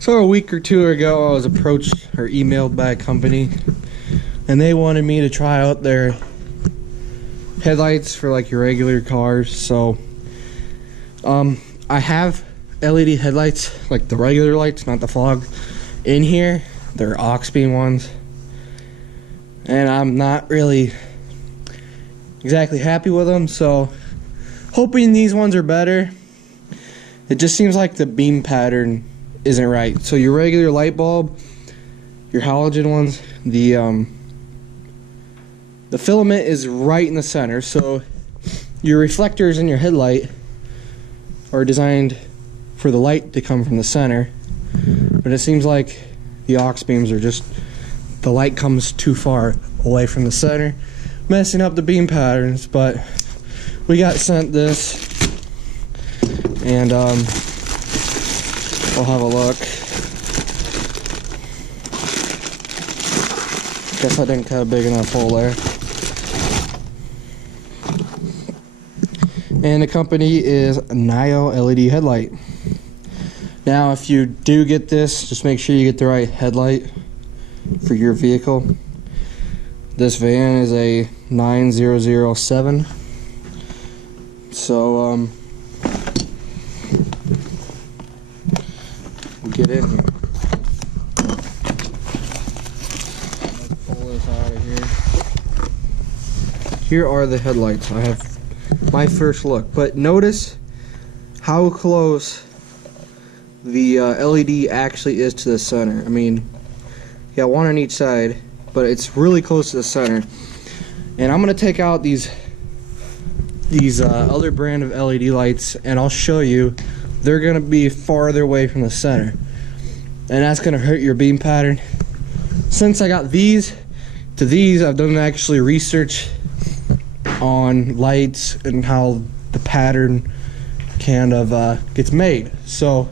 So a week or two ago, I was approached or emailed by a company, and they wanted me to try out their headlights for like your regular cars. So I have LED headlights, like the regular lights, not the fog, in here. They're aux beam ones, and I'm not really exactly happy with them, so hoping these ones are better. It just seems like the beam pattern isn't right. So your regular light bulb, your halogen ones, the filament is right in the center, so your reflectors in your headlight are designed for the light to come from the center, but it seems like the aux beams are just, the light comes too far away from the center, messing up the beam patterns. But we got sent this, and we'll have a look. Guess I didn't cut a big enough hole there. And the company is NAO LED Headlight. Now, if you do get this, just make sure you get the right headlight for your vehicle. This van is a 9007. So we'll get in here. Let's pull this out of here. Here are the headlights. I have my first look, but notice how close the LED actually is to the center. I mean, yeah, one on each side, but it's really close to the center. And I'm gonna take out these other brand of LED lights, and I'll show you they're gonna be farther away from the center, and that's gonna hurt your beam pattern. Since I got these to these, I've done actually research on lights and how the pattern kind of gets made. So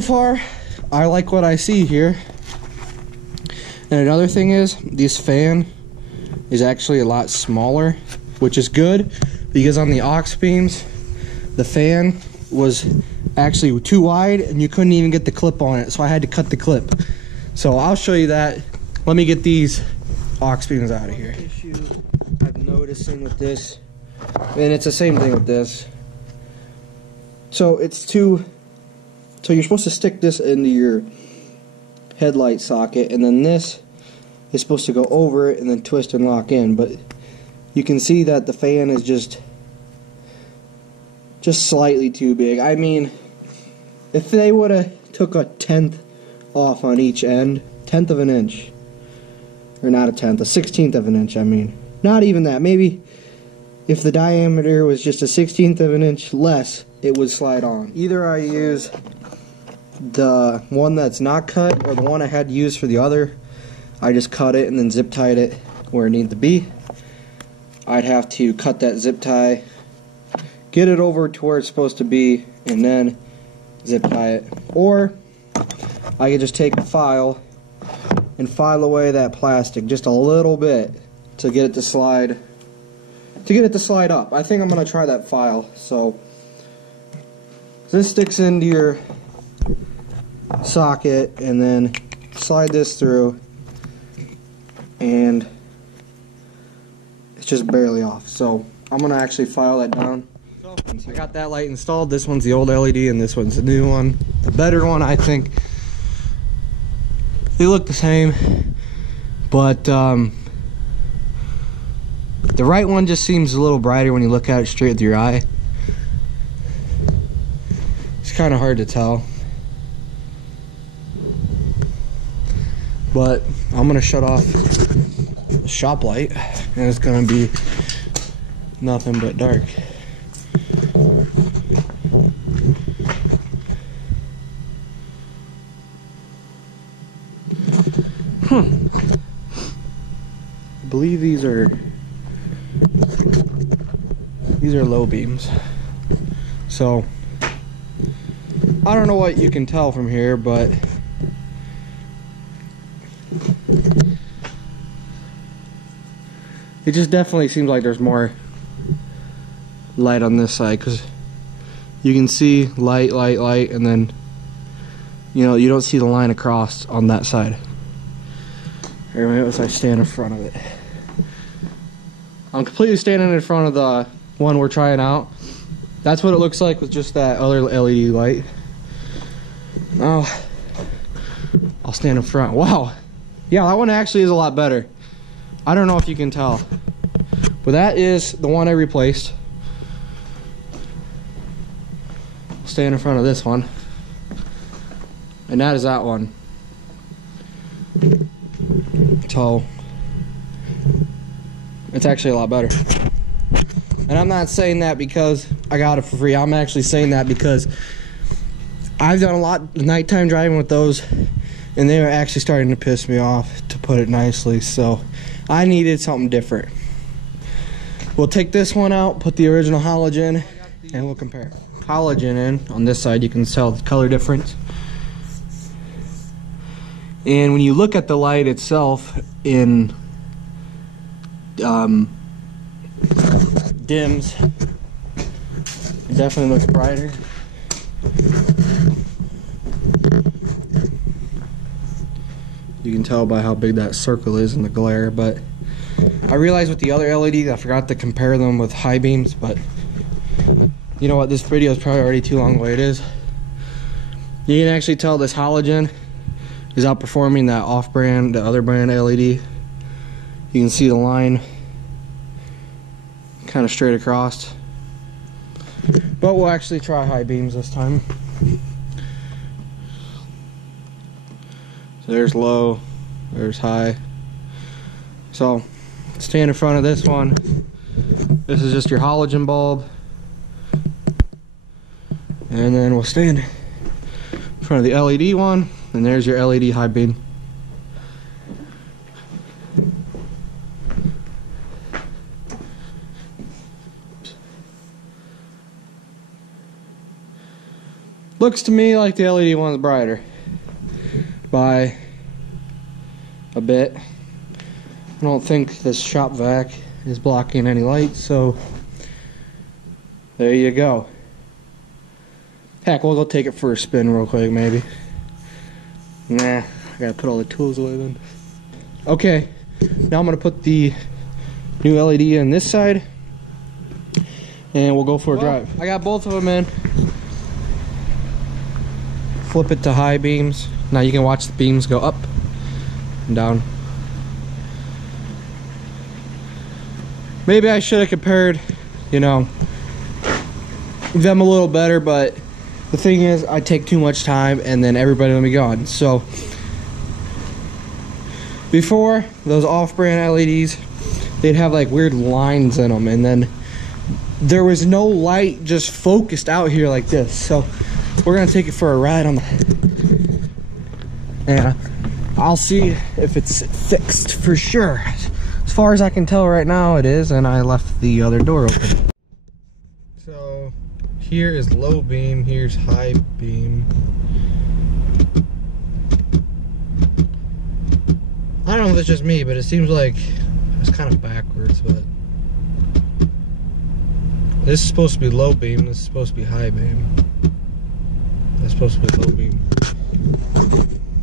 far I like what I see here. And another thing is, this fan is actually a lot smaller, which is good, because on the aux beams the fan was actually too wide and you couldn't even get the clip on it, so I had to cut the clip. So I'll show you that. Let me get these aux beams out of here. Issue I'm noticing with this, and it's the same thing with this, so you're supposed to stick this into your headlight socket, and then this is supposed to go over it and then twist and lock in. But you can see that the fan is just slightly too big. I mean, if they would have took a 1/10 off on each end, 1/10 of an inch, or not a 1/10, a 1/16 of an inch, I mean, not even that, maybe if the diameter was just a 1/16 of an inch less, it would slide on. Either I use the one that's not cut, or the one I had used for the other, I just cut it and then zip tied it where it needed to be. I'd have to cut that zip tie, get it over to where it's supposed to be, and then zip tie it. Or I could just take a file and file away that plastic just a little bit to get it to slide up. I think I'm gonna try that file. So this sticks into your socket, and then slide this through, and it's just barely off. So I'm gonna actually file that down. So I got that light installed. This one's the old LED and this one's the new one, the better one, I think. They look the same, but the right one just seems a little brighter when you look at it straight with your eye. It's kind of hard to tell. But I'm gonna shut off the shop light, and it's gonna be nothing but dark. I believe these are low beams. So I don't know what you can tell from here, but it just definitely seems like there's more light on this side, because you can see light, and then you know, you don't see the line across on that side. Here, maybe if I stand in front of it. I'm completely standing in front of the one we're trying out. That's what it looks like with just that other LED light. Now, I'll stand in front. Wow. Yeah, that one actually is a lot better. I don't know if you can tell. But that is the one I replaced. I'll stand in front of this one. And that is that one. So, it's actually a lot better. And I'm not saying that because I got it for free. I'm actually saying that because I've done a lot of nighttime driving with those, and they were actually starting to piss me off, to put it nicely. So I needed something different. We'll take this one out, put the original halogen, and we'll compare. Halogen in on this side, you can tell the color difference. And when you look at the light itself in dims, it definitely looks brighter. You can tell by how big that circle is in the glare, but I realized with the other LEDs I forgot to compare them with high beams, but you know what, this video is probably already too long the way it is. You can actually tell this halogen is outperforming that off-brand, the other brand LED. You can see the line kind of straight across. But we'll actually try high beams this time. So there's low, there's high. So stand in front of this one. This is just your halogen bulb. And then we'll stand in front of the LED one, and there's your LED high beam. Looks to me like the LED one's brighter by a bit. I don't think this shop vac is blocking any light, so there you go. Heck, we'll go take it for a spin real quick, maybe. Nah, I gotta put all the tools away then. Okay, now I'm gonna put the new LED in this side, and we'll go for a drive. I got both of them in. Flip it to high beams. Now you can watch the beams go up and down. Maybe I should have compared, you know, them a little better, but the thing is, I take too much time and then everybody will be gone. So before, those off-brand LEDs, they'd have like weird lines in them, and then there was no light just focused out here like this. So we're gonna take it for a ride on the, and I'll see if it's fixed for sure. As far as I can tell right now, it is, and I left the other door open. So here is low beam, here's high beam. I don't know if it's just me, but it seems like it's kind of backwards, but this is supposed to be low beam, this is supposed to be high beam. That's supposed to be low beam.